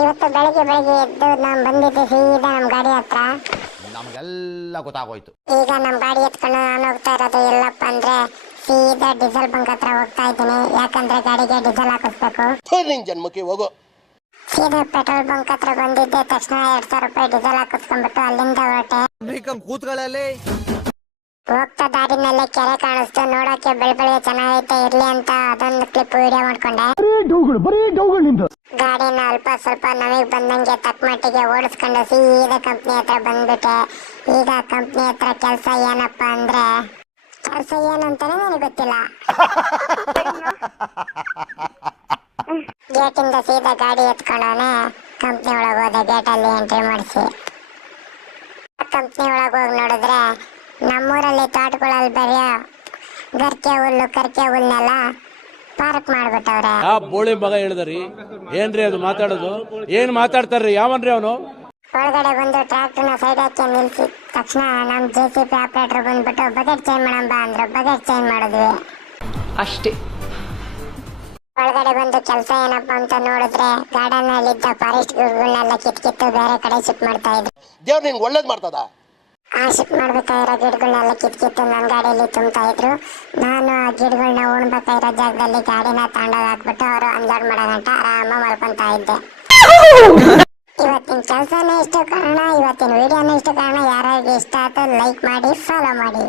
ಇವತ್ತು ಬೆಳಿಗ್ಗೆ ಬೆಳಿಗ್ಗೆ ಎದ್ದು ನಾವು ಬಂದಿದ್ದೆ ಸೀದಾ ನಮ್ಮ ಗಾಡಿ ಹತ್ರ. ನಮಗೆಲ್ಲ ಗೊತ್ತಾಗೋಯ್ತು. ಈಗ ನಮ್ಮ ಗಾಡಿ ಎತ್ಕೊಂಡು ನಾನು ಹೋಗ್ತಾ ಇರೋದು ಎಲ್ಲಪ್ಪ ಅಂದ್ರೆ ಸೀದಾ ಡೀಸೆಲ್ ಬಂಕ್ ಹತ್ರ ಹೋಗ್ತಾ ಇದ್ದೀನಿ. ಯಾಕಂದ್ರೆ ಗಾಡಿಗೆ ಡೀಸೆಲ್ ಹಾಕಿಸ್ಬೇಕು. ನಿನ್ ಜನ್ಮಕ್ಕೆ ಹೋಗೋ. ಸೀದಾ ಪೆಟ್ರೋಲ್ ಬಂಕ್ ಹತ್ರ ಬಂದಿದ್ದೆ ತಕ್ಷಣ 2000 ರೂಪಾಯಿ ಡೀಸೆಲ್ ಹಾಕಿಸ್ಕೊಂಡ್ಬಿಟ್ಟು ಅಲ್ಲಿಂದ ಹೊರಟೆ. ಹೋಗ್ತಾ ದಾರಿನಲ್ಲೇ ಕೆರೆ ಕಾಣಿಸ್ತು, ನೋಡಕ್ಕೆ ಬೆಳಬೆಳಿಗ್ಗೆ ಚೆನ್ನಾಗೈತೆ ಇರ್ಲಿ ಅಂತ ಅದೊಂದು ಕ್ಲಿಪ್ ವಿಡಿಯೋ ಮಾಡ್ಕೊಂಡೆ. ಗಾಡಿನ ಅಲ್ಪ ಸ್ವಲ್ಪ ನಮಗೆ ಬಂದಂಗೆ ತಕ್ಕ ಮಟ್ಟಿಗೆ ಓಡಿಸ್ಕೊಂಡು ಸೀದಾ ಕಂಪ್ನಿ ಹತ್ರ ಬಂದ್ಬಿಟ್ಟೆ. ಈಗ ಕಂಪ್ನಿ ಹತ್ರ ಕೆಲಸ ಏನಪ್ಪಾ ಅಂದ್ರೆ, ಕೆಲಸ ಏನಂತಾನೆ ನನಗೆ ಗೊತ್ತಿಲ್ಲ. ಗೇಟಿಂದ ಸೀದಾ ಗಾಡಿ ಎತ್ಕೊಂಡವನೆ ಕಂಪ್ನಿ ಒಳಗೆ ಹೋದ. ಗೇಟಲ್ಲಿ ಎಂಟ್ರಿ ಮಾಡಿಸಿ ಕಂಪ್ನಿ ಒಳಗೆ ಹೋಗಿ ನೋಡಿದ್ರೆ ನಮ್ಮೂರಲ್ಲಿ ತೋಟಗಳಲ್ಲಿ ಬರೀ ಗರ್ಕೆ ಹುಲ್ಲು ಕರ್ಕೆ ಹುಲ್ನೆಲ್ಲ ಪಾರ್ಕ್ ಮಾಡ್ಬಿಟ್ಟವ್ರೆ. ಬೋಳಿ ಮಗ ಹೇಳಿದ್ರಿ ಏನ್ರಿ ಅದು ಮಾತಾಡೋದು? ಏನ್ ಮಾತಾಡ್ತಾರ್ರಿ? ಯಾವನ್ರಿ ಅವನು? ಒಳಗಡೆ ಬಂದು ಟ್ರ್ಯಾಕ್ಟರ್ನ ಸೈಡ್ ಹಾಕಿ ನಿಲ್ಸಿದ ತಕ್ಷಣ ನಮ್ JCB ಆಪರೇಟರ್ ಬಂದ್ಬಿಟ್ಟು ಬಕೆಟ್ ಚೇಂಜ್ ಮಾಡೋಣ ಬಾ ಅಂದ್ರು. ಬಕೆಟ್ ಚೇಂಜ್ ಮಾಡಿದ್ವಿ ಅಷ್ಟೇ. ಒಳಗಡೆ ಬಂದು ಕೆಲಸ ಏನಪ್ಪಾ ಅಂತ ನೋಡಿದ್ರೆ ಗಾರ್ಡನ್ ಅಲ್ಲಿದ್ದ ಫಾರೆಸ್ಟ್ ಗಿಡಗಳನ್ನೆಲ್ಲ ಕಿತ್ತು ಬೇರೆ ಕಡೆ ಶಿಫ್ಟ್ ಮಾಡ್ತಾ ಇದ್ರು. ದೇವ್ರು ನಿಂಗೆ ಒಳ್ಳೇದ್ ಮಾಡ್ತದ. ಆ ಶಿಫ್ಟ್ ಮಾಡ್ಬೇಕಾಗಿರೋ ಗಿಡಗಳನ್ನೆಲ್ಲ ಕಿತ್ತು ನನ್ನ ಗಾಡಿಯಲ್ಲಿ ತುಂಬ್ತಾ ಇದ್ರು. ನಾನು ಆ ಗಿಡಗಳನ್ನ ಉಣ್ಬೇಕಾಗಿರೋ ಜಾಗದಲ್ಲಿ ಗಾಡಿನ ತಾಂಡೋಗಿ ಹಾಕ್ಬಿಟ್ಟು ಅವರು ಅನ್ಲೋಡ್ ಮಾಡೋ ಗಂಟ ಆರಾಮ ಮಲ್ಕೊಂತಾ ಇದ್ದೆ. ಇವತ್ತಿನ ಕೆಲಸನೇ ಇಷ್ಟು ಕಾರಣ, ಇವತ್ತಿನ ವಿಡಿಯೋನೇ ಇಷ್ಟು ಕಾರಣ. ಯಾರಿಗೆ ಇಷ್ಟ ಆಯ್ತು ಲೈಕ್ ಮಾಡಿ, ಫಾಲೋ ಮಾಡಿ.